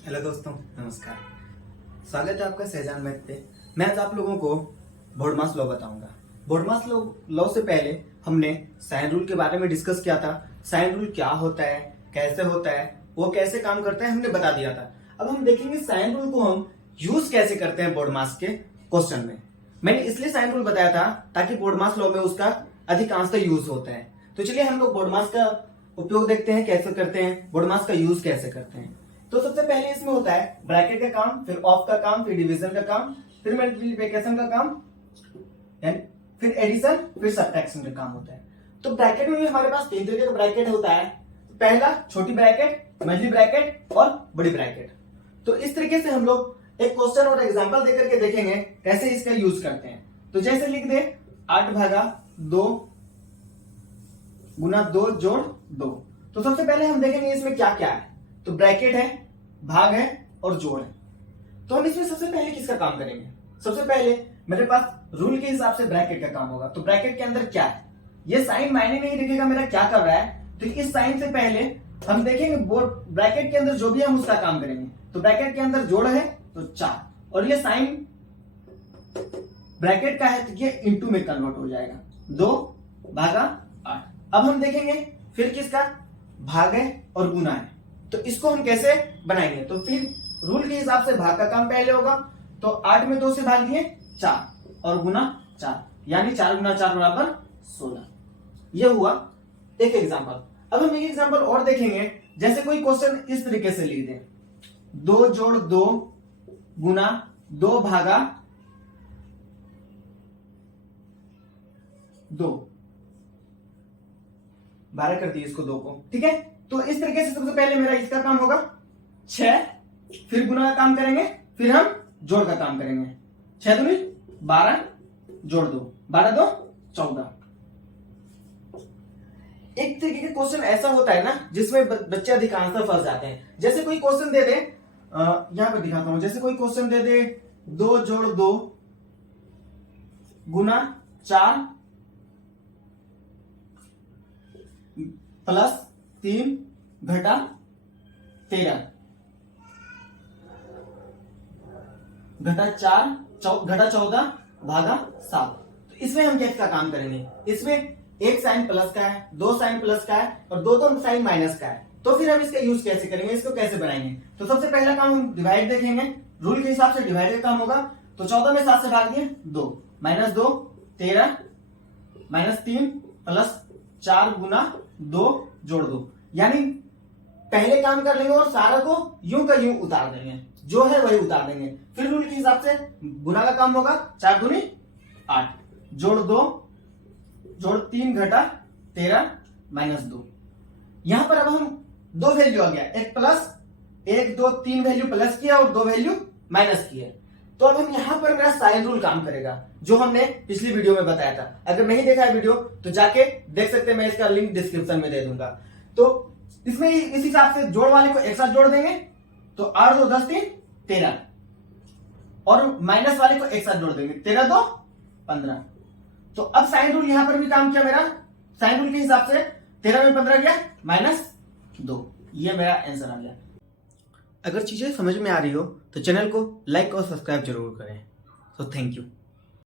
Hello दोस्तों, नमस्कार। स्वागत है आपका सहजान मैथ पे। मैं आज आप लोगों को बोर्डमास लॉ बताऊंगा। बोर्डमास लॉ से पहले हमने साइन रूल के बारे में डिस्कस किया था। साइन रूल क्या होता है, कैसे होता है, वो कैसे काम करता है, हमने बता दिया था। अब हम देखेंगे साइन रूल को हम यूज कैसे करते हैं बोर्डमास के क्वेश्चन में। मैंने इसलिए साइन रूल बताया था ताकि बोर्डमास लॉ में उसका अधिकांशतः यूज होता है। तो चलिए हम लोग बोर्डमास का उपयोग देखते हैं कैसे करते हैं, बोर्डमास का यूज कैसे करते हैं। तो सबसे पहले इसमें होता है ब्रैकेट का काम, फिर ऑफ का काम, फिर डिवीजन का काम, फिर मल्टीप्लिकेशन का काम, फिर एडिशन, फिर सब्ट्रैक्शन का काम होता है। तो ब्रैकेट में भी हमारे पास तीन तरीके का ब्रैकेट होता है। पहला छोटी ब्रैकेट, मझली ब्रैकेट और बड़ी ब्रैकेट। तो इस तरीके से हम लोग एक क्वेश्चन और एग्जांपल देकर के देखेंगे कैसे इसका यूज करते हैं। तो जैसे लिख दे 8/2 गुना 2 जोड़ 2। तो सबसे पहले हम देखेंगे इसमें क्या क्या है। तो ब्रैकेट है, भाग है और जोड़ है। तो हम इसमें सबसे पहले किसका काम करेंगे? सबसे पहले मेरे पास रूल के हिसाब से ब्रैकेट का काम होगा। तो ब्रैकेट के अंदर क्या है, ये साइन मायने नहीं रखेगा मेरा क्या कर रहा है। तो इस साइन से पहले हम देखेंगे ब्रैकेट के अंदर जो भी हम उसका काम करेंगे। तो ब्रैकेट के अंदर जोड़ है तो 4, और ये साइन ब्रैकेट का है तो ये इंटू में कन्वर्ट हो जाएगा 2/8। अब हम देखेंगे फिर किसका भाग है और गुना है। तो इसको हम कैसे बनाएंगे? तो फिर रूल के हिसाब से भाग का काम पहले होगा। तो 8 में 2 से भाग दिए 4 और गुना 4, यानी 4 गुना 4 बराबर 16। ये हुआ एक एग्जांपल। अब हम एक एग्जांपल और देखेंगे। जैसे कोई क्वेश्चन इस तरीके से लिख दे 2 जोड़ 2 गुना 2/2, 12 कर दिए इसको 2 को, ठीक है। तो इस तरीके से सबसे पहले मेरा इसका काम होगा 6, फिर गुना का काम करेंगे, फिर हम जोड़ का काम करेंगे। 6 दूनी 12 जोड़ 2, 12 2 14। एक तरीके का क्वेश्चन ऐसा होता है ना जिसमें बच्चे अधिकांशतः फंस जाते हैं। जैसे कोई क्वेश्चन दे दे, यहां पर दिखाता हूं। जैसे कोई क्वेश्चन दे दे 2 जोड़ 2 गुना 4 प्लस 3 घटा 13 घटा 4 घटा 14/7। तो इसमें हम क्या काम करेंगे? इसमें एक साइन प्लस का है, 2 साइन प्लस का है और 2 साइन माइनस का है। तो फिर हम इसका यूज कैसे करेंगे, इसको कैसे बनाएंगे? तो सबसे पहला काम हम डिवाइड देखेंगे। रूल के हिसाब से डिवाइड का काम होगा। तो 14 में 7 से भाग दिए 2, -2 13 -3 प्लस 4 गुना 2 जोड़ 2, यानी पहले काम कर लेंगे और सारा को यूं का यूं उतार देंगे, जो है वही उतार देंगे। फिर रूल के हिसाब से गुना का काम होगा 4 दूनी 8 जोड़ 2 जोड़ 3 घटा 13 -2। यहां पर अब हम 2 वैल्यू आ गया, एक प्लस 1 2 3 वैल्यू प्लस किया और 2 वैल्यू माइनस किया। तो अब हम यहां पर मेरा साइन रूल काम करेगा, जो हमने पिछली वीडियो में बताया था। अगर नहीं देखा है वीडियो तो जाके देख सकते हैं, मैं इसका लिंक डिस्क्रिप्शन में दे दूंगा। तो इसमें इस हिसाब से जोड़ वाले को एक साथ जोड़ देंगे। तो 8 2 10 3 13, और माइनस वाले को एक साथ जोड़ देंगे 13 2 15। तो अब साइन रूल यहां पर भी काम किया मेरा। साइन रूल के हिसाब से 13 में 15 गया -2। ये मेरा आंसर आ गया। अगर चीजें समझ में आ रही हो तो चैनल को लाइक और सब्सक्राइब जरूर करें। तो थैंक यू।